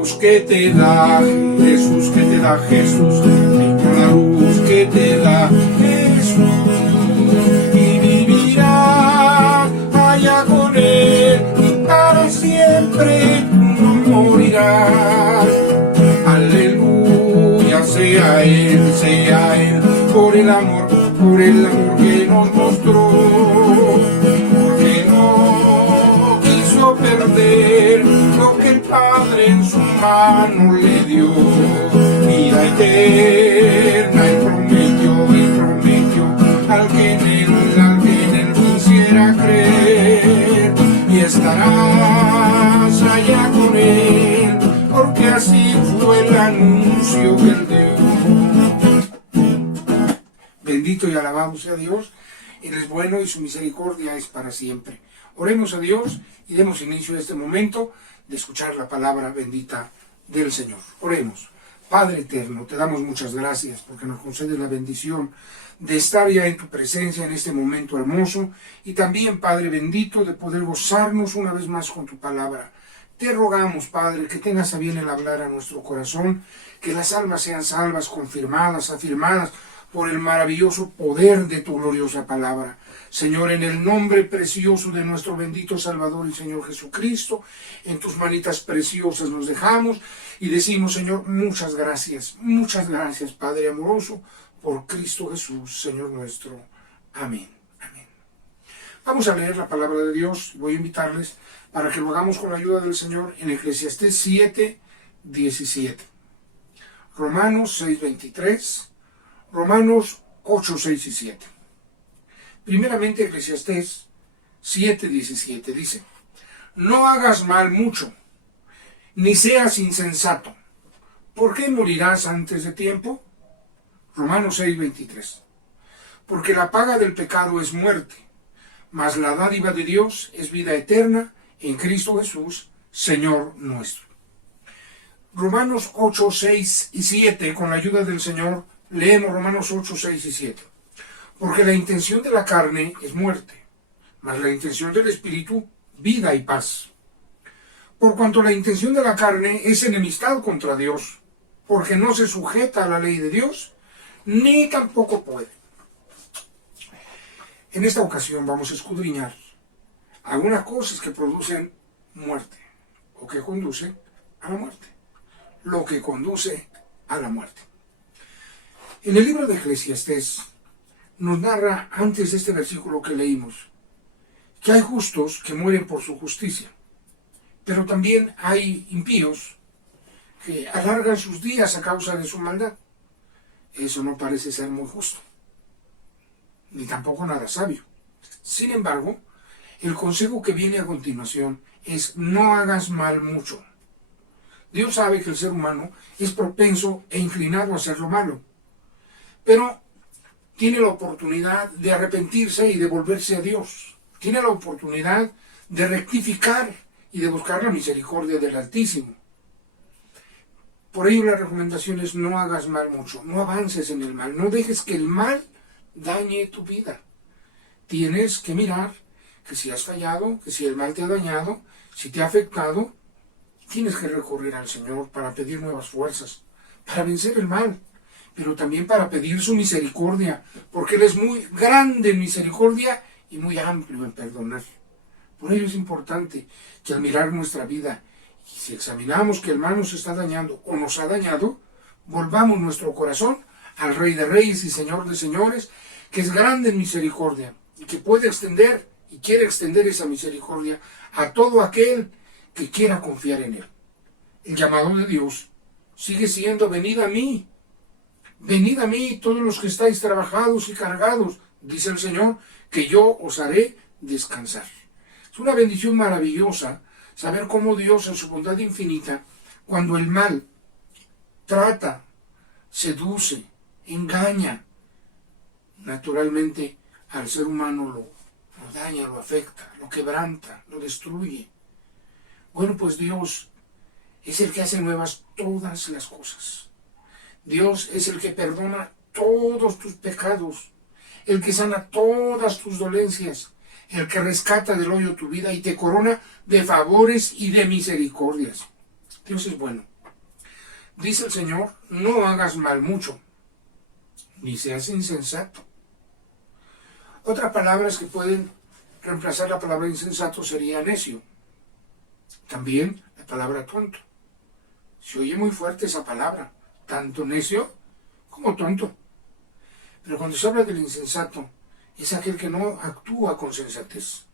luz que te da Jesús, que te da Jesús, la luz que te da Jesús, y vivirás allá con Él, y para siempre no morirás. Aleluya, sea Él, por el amor que nos mostró, porque no quiso perder lo que el Padre en su mano le dio, vida eterna, y prometió al que en él quisiera creer, y estarás allá con Él, porque así fue el anuncio que Él dio. Bendito y alabado sea Dios, Él es bueno y su misericordia es para siempre. Oremos a Dios y demos inicio a este momento de escuchar la palabra bendita del Señor. Oremos. Padre eterno, te damos muchas gracias porque nos concedes la bendición de estar ya en tu presencia en este momento hermoso, y también, Padre bendito, de poder gozarnos una vez más con tu palabra. Te rogamos, Padre, que tengas a bien el hablar a nuestro corazón, que las almas sean salvas, confirmadas, afirmadas por el maravilloso poder de tu gloriosa palabra. Señor, en el nombre precioso de nuestro bendito Salvador y Señor Jesucristo, en tus manitas preciosas nos dejamos y decimos, Señor, muchas gracias, Padre amoroso, por Cristo Jesús, Señor nuestro. Amén. Amén. Vamos a leer la palabra de Dios. Voy a invitarles para que lo hagamos con la ayuda del Señor en Eclesiastés 7:17. Romanos 6:23. Romanos 8, 6 y 7. Primeramente, Eclesiastés 7:17 dice: no hagas mal mucho, ni seas insensato. ¿Por qué morirás antes de tiempo? Romanos 6:23. Porque la paga del pecado es muerte, mas la dádiva de Dios es vida eterna en Cristo Jesús, Señor nuestro. Romanos 8, 6 y 7, con la ayuda del Señor, leemos Romanos 8, 6 y 7. Porque la intención de la carne es muerte, mas la intención del Espíritu, vida y paz. Por cuanto la intención de la carne es enemistad contra Dios, porque no se sujeta a la ley de Dios, ni tampoco puede. En esta ocasión vamos a escudriñar algunas cosas que producen muerte, o que conducen a la muerte. Lo que conduce a la muerte. En el libro de Eclesiastés nos narra, antes de este versículo que leímos, que hay justos que mueren por su justicia, pero también hay impíos que alargan sus días a causa de su maldad. Eso no parece ser muy justo, ni tampoco nada sabio. Sin embargo, el consejo que viene a continuación es: no hagas mal mucho. Dios sabe que el ser humano es propenso e inclinado a hacer lo malo, pero tiene la oportunidad de arrepentirse y de volverse a Dios. Tiene la oportunidad de rectificar y de buscar la misericordia del Altísimo. Por ello la recomendación es: no hagas mal mucho, no avances en el mal, no dejes que el mal dañe tu vida. Tienes que mirar que si has fallado, que si el mal te ha dañado, si te ha afectado, tienes que recurrir al Señor para pedir nuevas fuerzas, para vencer el mal, pero también para pedir su misericordia, porque Él es muy grande en misericordia y muy amplio en perdonar. Por ello es importante que al mirar nuestra vida, y si examinamos que el mal nos está dañando o nos ha dañado, volvamos nuestro corazón al Rey de Reyes y Señor de Señores, que es grande en misericordia y que puede extender y quiere extender esa misericordia a todo aquel que quiera confiar en Él. El llamado de Dios sigue siendo: venid a mí todos los que estáis trabajados y cargados, dice el Señor, que yo os haré descansar. Es una bendición maravillosa saber cómo Dios, en su bondad infinita, cuando el mal trata, seduce, engaña, naturalmente al ser humano lo daña, lo afecta, lo quebranta, lo destruye. Bueno, pues Dios es el que hace nuevas todas las cosas. Dios es el que perdona todos tus pecados, el que sana todas tus dolencias, el que rescata del hoyo tu vida y te corona de favores y de misericordias. Dios es bueno. Dice el Señor, no hagas mal mucho, ni seas insensato. Otras palabras que pueden reemplazar la palabra insensato sería necio. También la palabra tonto. Se oye muy fuerte esa palabra, tanto necio como tonto. Pero cuando se habla del insensato, es aquel que no actúa con sensatez,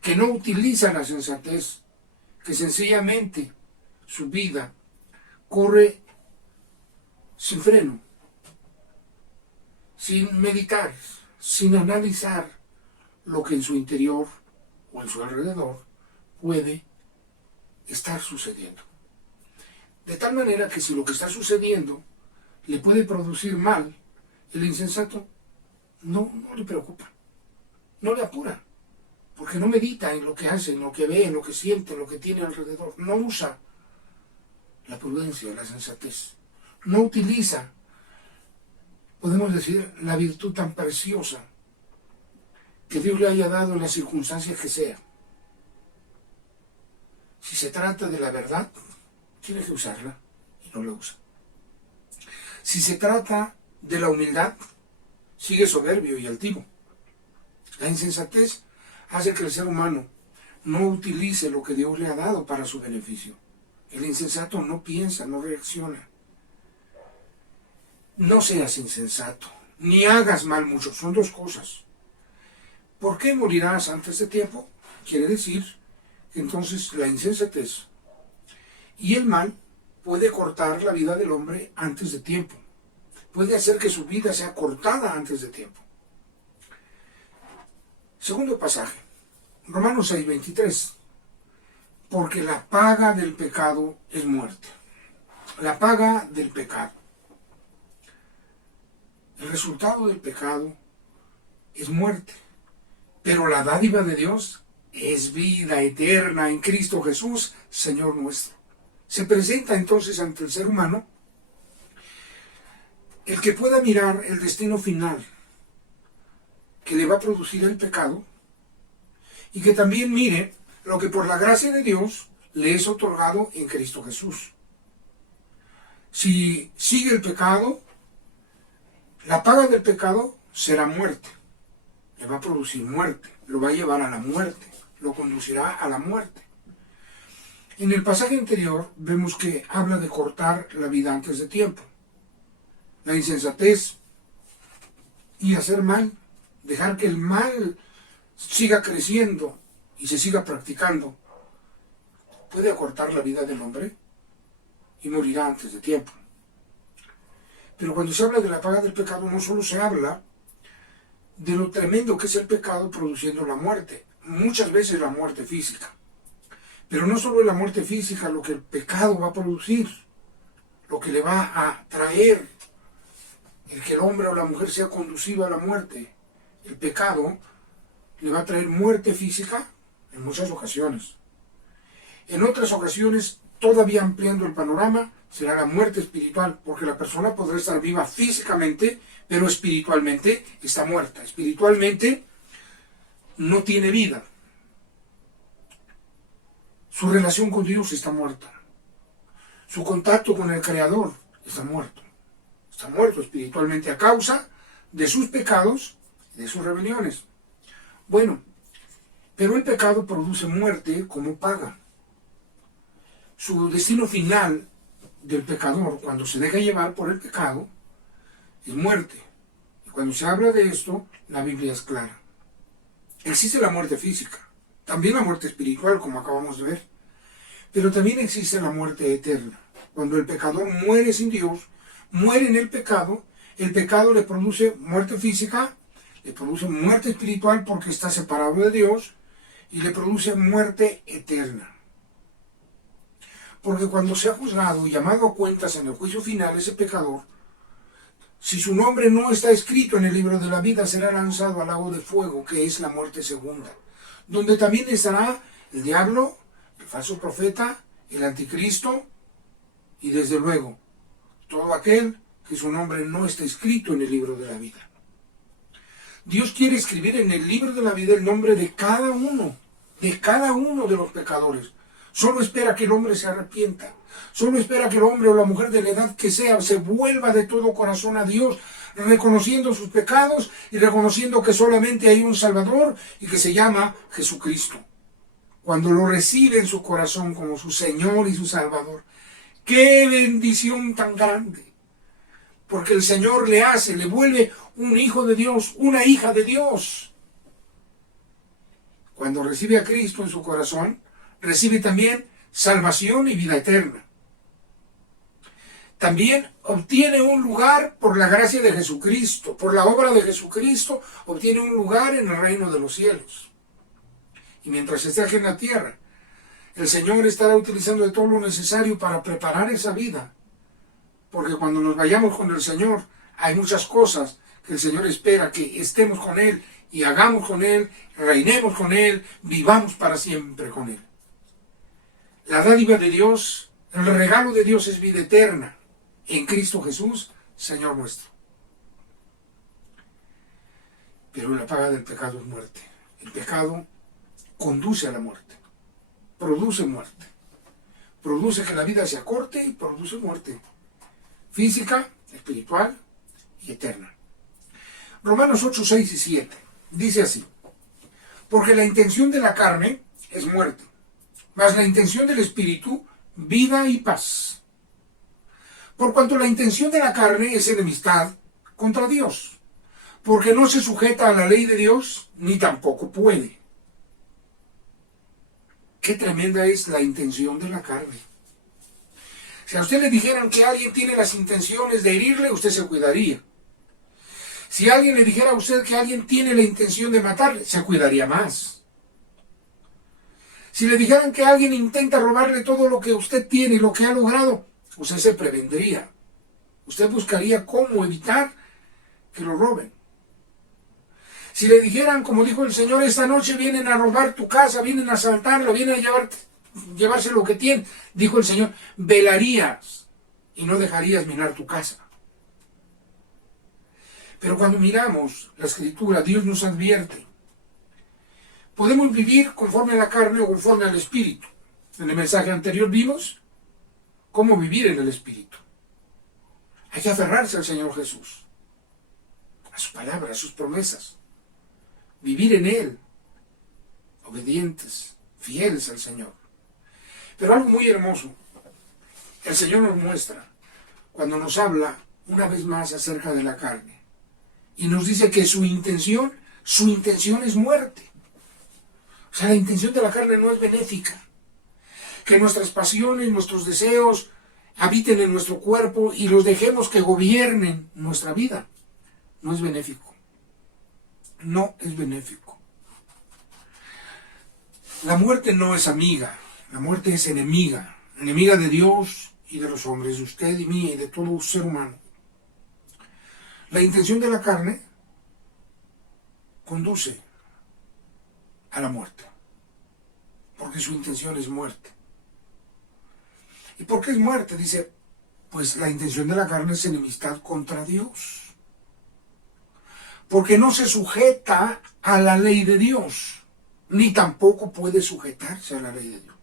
que no utiliza la sensatez, que sencillamente su vida corre sin freno, sin meditar, sin analizar lo que en su interior o en su alrededor puede estar sucediendo. De tal manera que si lo que está sucediendo le puede producir mal, el insensato no le preocupa, no le apura, porque no medita en lo que hace, en lo que ve, en lo que siente, en lo que tiene alrededor. No usa la prudencia, la sensatez. No utiliza, podemos decir, la virtud tan preciosa que Dios le haya dado en las circunstancias que sea. Si se trata de la verdad, tiene que usarla y no la usa. Si se trata de la humildad, sigue soberbio y altivo. La insensatez hace que el ser humano no utilice lo que Dios le ha dado para su beneficio. El insensato no piensa, no reacciona. No seas insensato, ni hagas mal mucho. Son dos cosas. ¿Por qué morirás antes de tiempo? Quiere decir que entonces la insensatez y el mal puede cortar la vida del hombre antes de tiempo. Puede hacer que su vida sea cortada antes de tiempo. Segundo pasaje, Romanos 6:23. Porque la paga del pecado es muerte. La paga del pecado. El resultado del pecado es muerte. Pero la dádiva de Dios es vida eterna en Cristo Jesús, Señor nuestro. Se presenta entonces ante el ser humano el que pueda mirar el destino final que le va a producir el pecado y que también mire lo que por la gracia de Dios le es otorgado en Cristo Jesús. Si sigue el pecado, la paga del pecado será muerte. Le va a producir muerte, lo va a llevar a la muerte, lo conducirá a la muerte. En el pasaje anterior vemos que habla de cortar la vida antes de tiempo. La insensatez y hacer mal, dejar que el mal siga creciendo y se siga practicando, puede acortar la vida del hombre y morirá antes de tiempo. Pero cuando se habla de la paga del pecado, no solo se habla de lo tremendo que es el pecado produciendo la muerte, muchas veces la muerte física. Pero no solo es la muerte física lo que el pecado va a producir, lo que le va a traer el que el hombre o la mujer sea conducido a la muerte. El pecado le va a traer muerte física en muchas ocasiones. En otras ocasiones, todavía ampliando el panorama, será la muerte espiritual, porque la persona podrá estar viva físicamente, pero espiritualmente está muerta. Espiritualmente no tiene vida. Su relación con Dios está muerta. Su contacto con el Creador está muerto. Está muerto espiritualmente a causa de sus pecados y de sus rebeliones. Bueno, pero el pecado produce muerte como paga. Su destino final del pecador, cuando se deja llevar por el pecado, es muerte. Y cuando se habla de esto, la Biblia es clara. Existe la muerte física, también la muerte espiritual, como acabamos de ver, pero también existe la muerte eterna. Cuando el pecador muere sin Dios, muere en el pecado le produce muerte física, le produce muerte espiritual porque está separado de Dios y le produce muerte eterna. Porque cuando sea juzgado y llamado a cuentas en el juicio final, ese pecador, si su nombre no está escrito en el libro de la vida, será lanzado al lago de fuego, que es la muerte segunda, donde también estará el diablo, el falso profeta, el anticristo y desde luego todo aquel que su nombre no está escrito en el libro de la vida. Dios quiere escribir en el libro de la vida el nombre de cada uno de los pecadores, Solo espera que el hombre se arrepienta. Solo espera que el hombre o la mujer de la edad que sea se vuelva de todo corazón a Dios, reconociendo sus pecados y reconociendo que solamente hay un Salvador y que se llama Jesucristo. Cuando lo recibe en su corazón como su Señor y su Salvador, ¡qué bendición tan grande! Porque el Señor le vuelve un hijo de Dios, una hija de Dios. Cuando recibe a Cristo en su corazón, recibe también salvación y vida eterna. También obtiene un lugar por la gracia de Jesucristo, por la obra de Jesucristo, obtiene un lugar en el reino de los cielos. Y mientras esté aquí en la tierra, el Señor estará utilizando de todo lo necesario para preparar esa vida. Porque cuando nos vayamos con el Señor, hay muchas cosas que el Señor espera que estemos con Él y hagamos con Él, reinemos con Él, vivamos para siempre con Él. La dádiva de Dios, el regalo de Dios es vida eterna en Cristo Jesús, Señor nuestro. Pero la paga del pecado es muerte. El pecado conduce a la muerte, produce muerte, produce que la vida se acorte y produce muerte física, espiritual y eterna. Romanos 8, 6 y 7 dice así: porque la intención de la carne es muerte, mas la intención del Espíritu, vida y paz. Por cuanto la intención de la carne es enemistad contra Dios, porque no se sujeta a la ley de Dios, ni tampoco puede. Qué tremenda es la intención de la carne. Si a usted le dijeran que alguien tiene las intenciones de herirle, usted se cuidaría. Si a alguien le dijera a usted que alguien tiene la intención de matarle, se cuidaría más. Si le dijeran que alguien intenta robarle todo lo que usted tiene y lo que ha logrado, usted se prevendría. Usted buscaría cómo evitar que lo roben. Si le dijeran, como dijo el Señor, esta noche vienen a robar tu casa, vienen a asaltarlo, vienen a llevarse lo que tienen, dijo el Señor, velarías y no dejarías mirar tu casa. Pero cuando miramos la Escritura, Dios nos advierte. Podemos vivir conforme a la carne o conforme al Espíritu. En el mensaje anterior vimos cómo vivir en el Espíritu. Hay que aferrarse al Señor Jesús, a su palabra, a sus promesas. Vivir en Él, obedientes, fieles al Señor. Pero algo muy hermoso, el Señor nos muestra cuando nos habla una vez más acerca de la carne. Y nos dice que su intención es muerte. O sea, la intención de la carne no es benéfica. Que nuestras pasiones, nuestros deseos habiten en nuestro cuerpo y los dejemos que gobiernen nuestra vida. No es benéfico. No es benéfico. La muerte no es amiga. La muerte es enemiga. Enemiga de Dios y de los hombres, de usted y mí y de todo ser humano. La intención de la carne conduce a la muerte. Porque su intención es muerte. ¿Y por qué es muerte? Dice, pues la intención de la carne es enemistad contra Dios. Porque no se sujeta a la ley de Dios, ni tampoco puede sujetarse a la ley de Dios.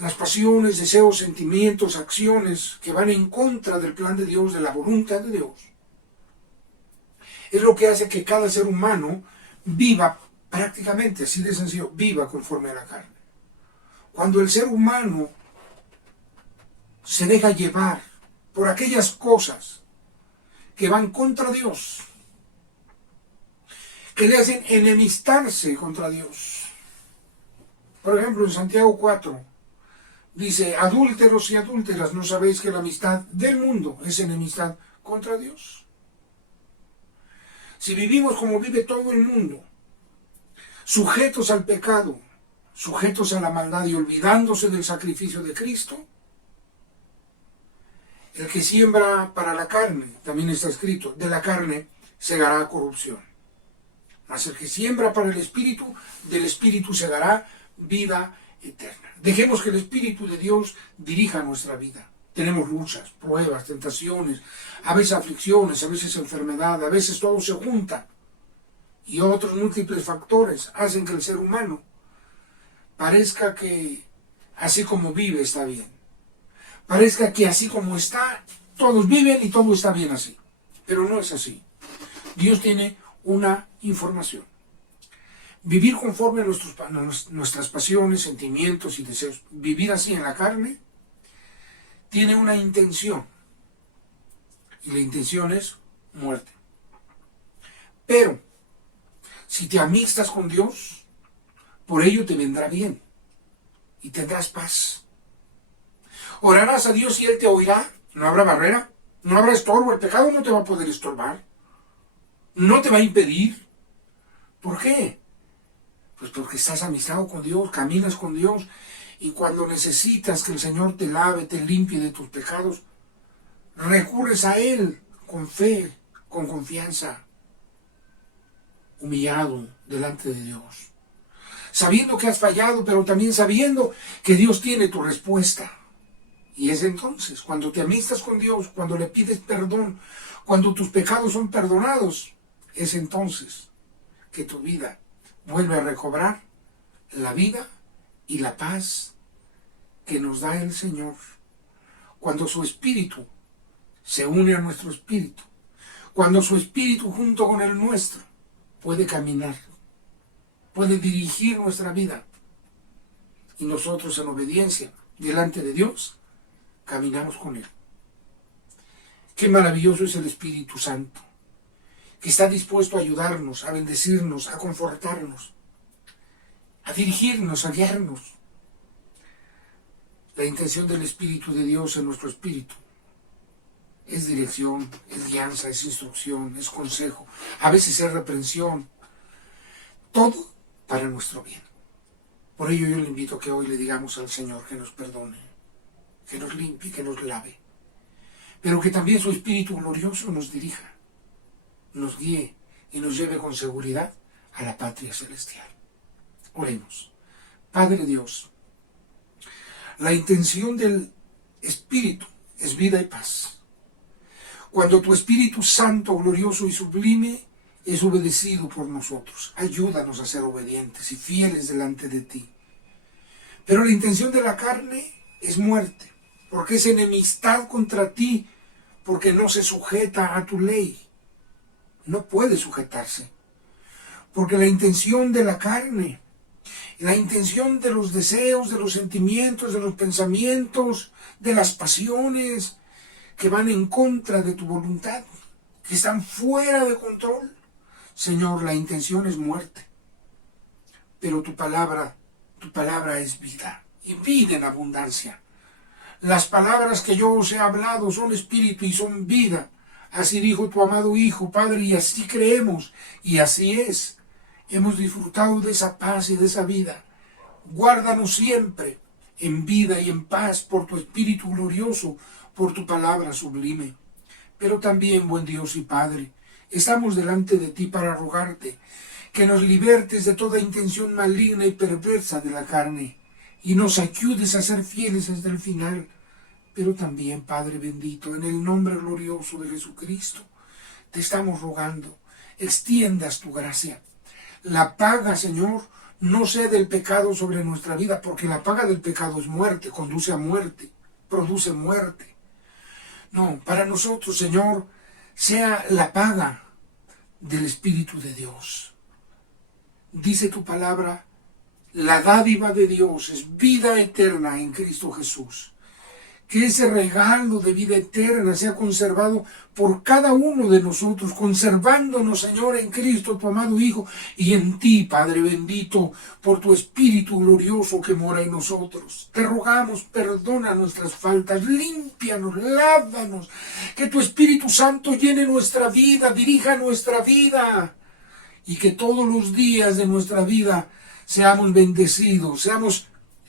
Las pasiones, deseos, sentimientos, acciones que van en contra del plan de Dios, de la voluntad de Dios, es lo que hace que cada ser humano viva prácticamente, así de sencillo, viva conforme a la carne. Cuando el ser humano se deja llevar por aquellas cosas que van contra Dios, que le hacen enemistarse contra Dios. Por ejemplo, en Santiago 4 dice, adúlteros y adúlteras, ¿no sabéis que la amistad del mundo es enemistad contra Dios? Si vivimos como vive todo el mundo, sujetos al pecado, sujetos a la maldad y olvidándose del sacrificio de Cristo, el que siembra para la carne, también está escrito, de la carne segará corrupción. Mas el que siembra para el Espíritu, del Espíritu segará vida eterna. Dejemos que el Espíritu de Dios dirija nuestra vida. Tenemos luchas, pruebas, tentaciones, a veces aflicciones, a veces enfermedad, a veces todo se junta. Y otros múltiples factores hacen que el ser humano parezca que así como vive está bien. Parezca que así como está, todos viven y todo está bien así. Pero no es así. Dios tiene una información. Vivir conforme a nuestras pasiones, sentimientos y deseos, vivir así en la carne, tiene una intención. Y la intención es muerte. Pero, si te amistas con Dios, por ello te vendrá bien y tendrás paz. Orarás a Dios y Él te oirá. No habrá barrera, no habrá estorbo. El pecado no te va a poder estorbar. No te va a impedir. ¿Por qué? Pues porque estás amistado con Dios, caminas con Dios. Y cuando necesitas que el Señor te lave, te limpie de tus pecados, recurres a Él con fe, con confianza, humillado delante de Dios. Sabiendo que has fallado, pero también sabiendo que Dios tiene tu respuesta. Y es entonces, cuando te amistas con Dios, cuando le pides perdón, cuando tus pecados son perdonados, es entonces que tu vida vuelve a recobrar la vida y la paz que nos da el Señor. Cuando su Espíritu se une a nuestro espíritu, cuando su Espíritu junto con el nuestro puede caminar, puede dirigir nuestra vida, y nosotros en obediencia delante de Dios caminamos con Él. Qué maravilloso es el Espíritu Santo, que está dispuesto a ayudarnos, a bendecirnos, a confortarnos, a dirigirnos, a guiarnos. La intención del Espíritu de Dios en nuestro espíritu es dirección, es guianza, es instrucción, es consejo, a veces es reprensión, todo para nuestro bien. Por ello yo le invito a que hoy le digamos al Señor que nos perdone, que nos limpie, que nos lave, pero que también su Espíritu glorioso nos dirija, nos guíe y nos lleve con seguridad a la patria celestial. Oremos. Padre Dios, la intención del Espíritu es vida y paz. Cuando tu Espíritu Santo, glorioso y sublime es obedecido por nosotros, ayúdanos a ser obedientes y fieles delante de ti. Pero la intención de la carne es muerte, porque es enemistad contra ti, porque no se sujeta a tu ley. No puede sujetarse, porque la intención de la carne, la intención de los deseos, de los sentimientos, de los pensamientos, de las pasiones que van en contra de tu voluntad, que están fuera de control. Señor, la intención es muerte, pero tu palabra es vida, y vida en abundancia. Las palabras que yo os he hablado son espíritu y son vida. Así dijo tu amado Hijo, Padre, y así creemos, y así es. Hemos disfrutado de esa paz y de esa vida. Guárdanos siempre en vida y en paz por tu Espíritu glorioso, por tu palabra sublime. Pero también, buen Dios y Padre, estamos delante de ti para rogarte que nos libertes de toda intención maligna y perversa de la carne y nos ayudes a ser fieles hasta el final. Pero también, Padre bendito, en el nombre glorioso de Jesucristo, te estamos rogando, extiendas tu gracia. La paga, Señor, no sea del pecado sobre nuestra vida, porque la paga del pecado es muerte, conduce a muerte, produce muerte. No, para nosotros, Señor, sea la paga del Espíritu de Dios. Dice tu palabra, la dádiva de Dios es vida eterna en Cristo Jesús. Que ese regalo de vida eterna sea conservado por cada uno de nosotros, conservándonos, Señor, en Cristo, tu amado Hijo, y en ti, Padre bendito, por tu Espíritu glorioso que mora en nosotros. Te rogamos, perdona nuestras faltas, límpianos, lávanos, que tu Espíritu Santo llene nuestra vida, dirija nuestra vida, y que todos los días de nuestra vida seamos bendecidos, seamos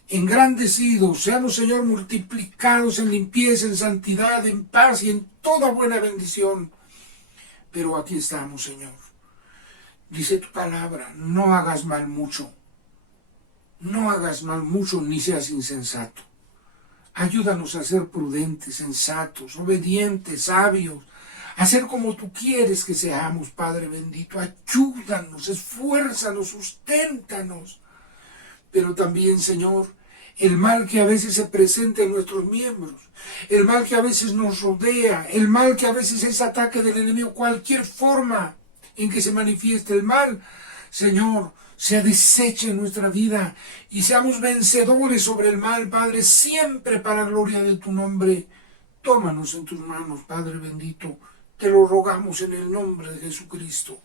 engrandecidos, seamos, Señor, multiplicados en limpieza, en santidad, en paz y en toda buena bendición. Pero aquí estamos, Señor. Dice tu palabra, no hagas mal mucho. No hagas mal mucho ni seas insensato. Ayúdanos a ser prudentes, sensatos, obedientes, sabios, a ser como tú quieres que seamos, Padre bendito. Ayúdanos, esfuérzanos, susténtanos. pero también, Señor, el mal que a veces se presenta en nuestros miembros, el mal que a veces nos rodea, el mal que a veces es ataque del enemigo, cualquier forma en que se manifieste el mal, Señor, sea deshecha en nuestra vida y seamos vencedores sobre el mal, Padre, siempre para gloria de tu nombre. Tómanos en tus manos, Padre bendito, te lo rogamos en el nombre de Jesucristo.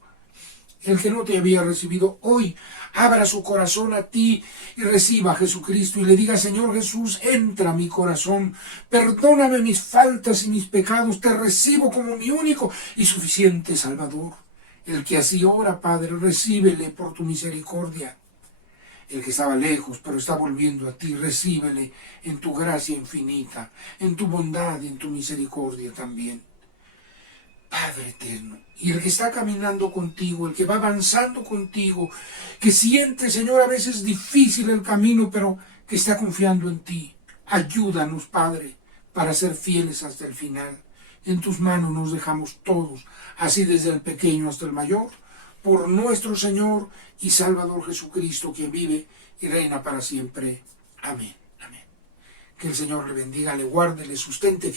El que no te había recibido hoy, abra su corazón a ti y reciba a Jesucristo y le diga: Señor Jesús, entra a mi corazón, perdóname mis faltas y mis pecados, te recibo como mi único y suficiente Salvador. El que así ora, Padre, recíbele por tu misericordia. El que estaba lejos, pero está volviendo a ti, recíbele en tu gracia infinita, en tu bondad y en tu misericordia también. Padre eterno, y el que está caminando contigo, el que va avanzando contigo, que siente, Señor, a veces difícil el camino, pero que está confiando en ti. Ayúdanos, Padre, para ser fieles hasta el final. En tus manos nos dejamos todos, así desde el pequeño hasta el mayor, por nuestro Señor y Salvador Jesucristo, que vive y reina para siempre. Amén. Amén. Que el Señor le bendiga, le guarde, le sustente.